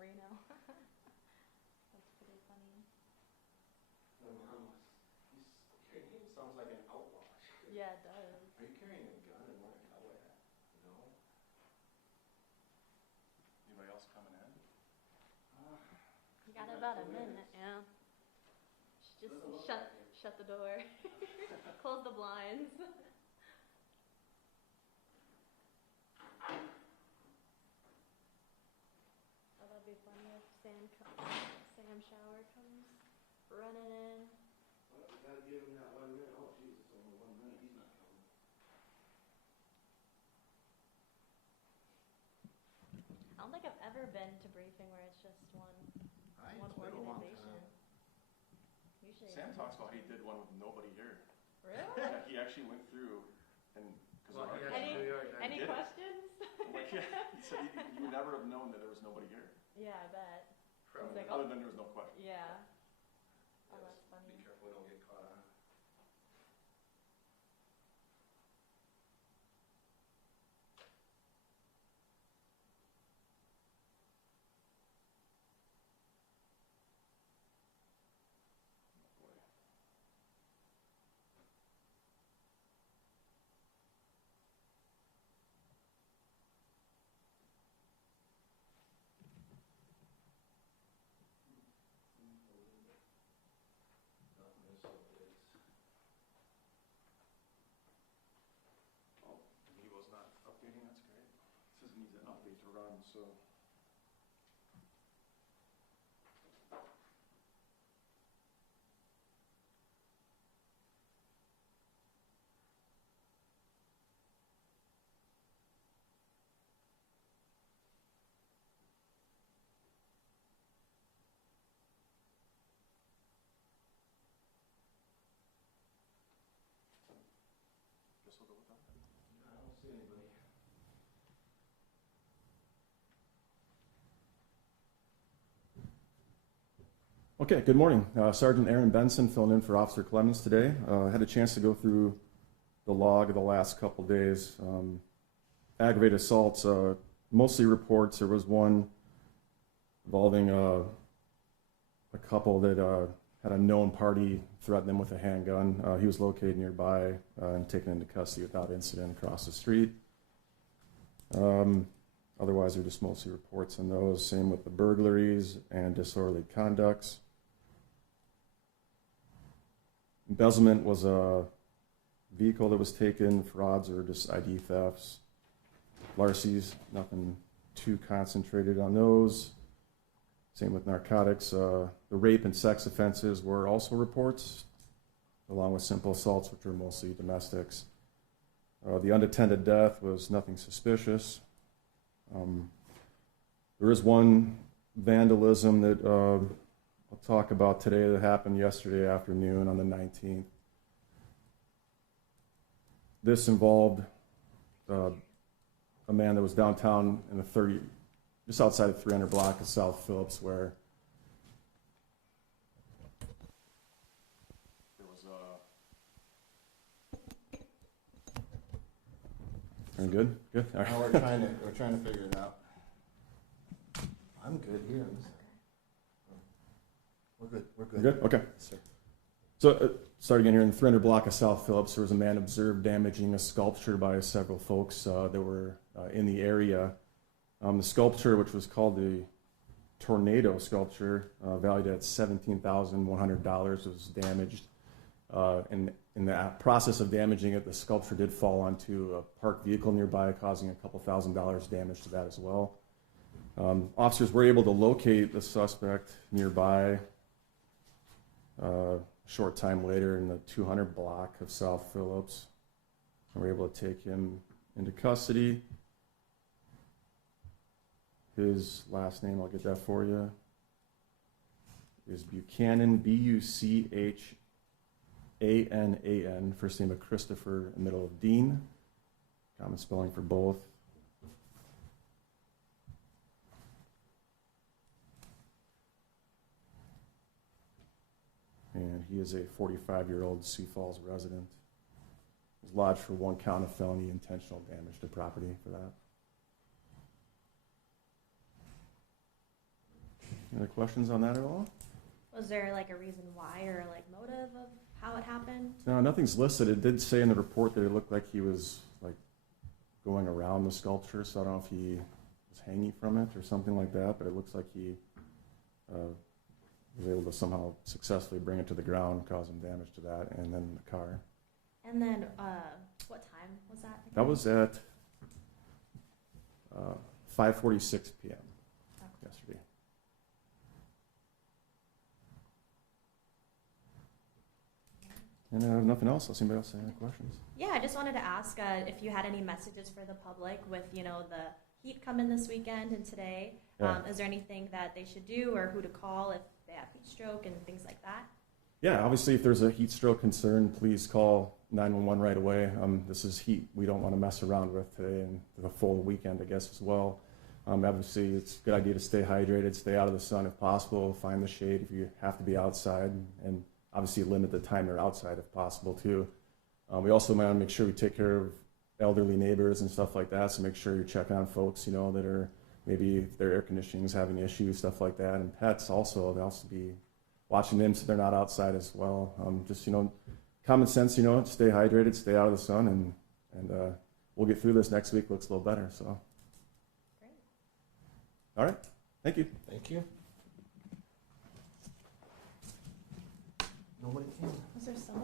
Reno. That's pretty funny. My mom was, he sounds like an outlaw. Yeah, it does. Are you carrying a gun and wearing a cowboy hat? No. Anybody else coming in? You got about a minute, yeah. Just shut the door. Close the blinds. Oh, that'd be funny if Sam Shower comes running in. Well, we gotta give him that 1 minute. Oh, jeez, it's only 1 minute. He's not coming. I don't think I've ever been to briefing where it's just one It's been a long organization. time. Usually Sam talks about he did one with nobody here. Really? Yeah, he actually went through and Well, he has Any- New York. Any did it. questions? like, yeah, he said you would never have known that there was nobody here, Yeah, I bet. From, It's like, other than there was no question. Yeah. Oh, yes, that's funny. Be careful we don't get caught on it. Boy. Nothing is so it is. Oh, he was not updating, that's great. It says he needs an update to run, so. Guess we'll go with that. I don't see anybody. Okay, good morning. Sergeant Aaron Benson filling in for Officer Clemens today. I had a chance to go through the log of the last couple days. Aggravated assaults, mostly reports. There was one involving a couple that had a known party threaten them with a handgun. He was located nearby and taken into custody without incident across the street. Otherwise, they're just mostly reports on those. Same with the burglaries and disorderly conducts. Embezzlement was a vehicle that was taken. Frauds or just ID thefts. Larcenies, nothing too concentrated on those. Same with narcotics. The rape and sex offenses were also reports, along with simple assaults, which are mostly domestics. The unattended death was nothing suspicious. There is one vandalism that I'll talk about today that happened yesterday afternoon on the 19th. This involved a man that was downtown in the just outside the 300 block of South Phillips, where There was are you good? Good. All right. Now we're trying to figure it out. I'm good here. We're good. We're good. Good? Okay. Yes, sir. So, starting in here in the 300 block of South Phillips, there was a man observed damaging a sculpture by several folks that were in the area. The sculpture, which was called the Tornado sculpture, valued at $17,100, was damaged. And in the process of damaging it, the sculpture did fall onto a parked vehicle nearby, causing a couple $1,000s damage to that as well. Officers were able to locate the suspect nearby a short time later in the 200 block of South Phillips, and were able to take him into custody. His last name, I'll get that for you, is Buchanan, Buchanan, first name of Christopher, middle of Dean, common spelling for both. And he is a 45-year-old Sioux Falls resident. He was lodged for one count of felony intentional damage to property for that. Any other questions on that at all? Was there like a reason why or like motive of how it happened? No, nothing's listed. It did say in the report that it looked like he was like going around the sculpture, so I don't know if he was hanging from it or something like that, but it looks like he was able to somehow successfully bring it to the ground, causing damage to that, and then the car. And then what time was that? That was at 5:46 p.m. yesterday. And nothing else. Unless anybody else have any questions? Yeah, I just wanted to ask if you had any messages for the public with, you know, the heat coming this weekend and today. Yeah. Is there anything that they should do or who to call if they have heat stroke and things like that? Yeah, obviously, if there's a heat stroke concern, please call 911 right away. This is heat we don't want to mess around with today and the full weekend, I guess, as well. Obviously, it's a good idea to stay hydrated, stay out of the sun if possible, find the shade if you have to be outside, and obviously limit the time you're outside if possible, too. We also want to make sure we take care of elderly neighbors and stuff like that, so make sure you're checking on folks, you know, that are maybe if their air conditioning is having issues, stuff like that. And pets also, they also be watching them so they're not outside as well. Just, you know, common sense, you know, stay hydrated, stay out of the sun, and we'll get through this next week. Looks a little better, so. Great. All right, thank you. Thank you. Nobody came. Was there someone?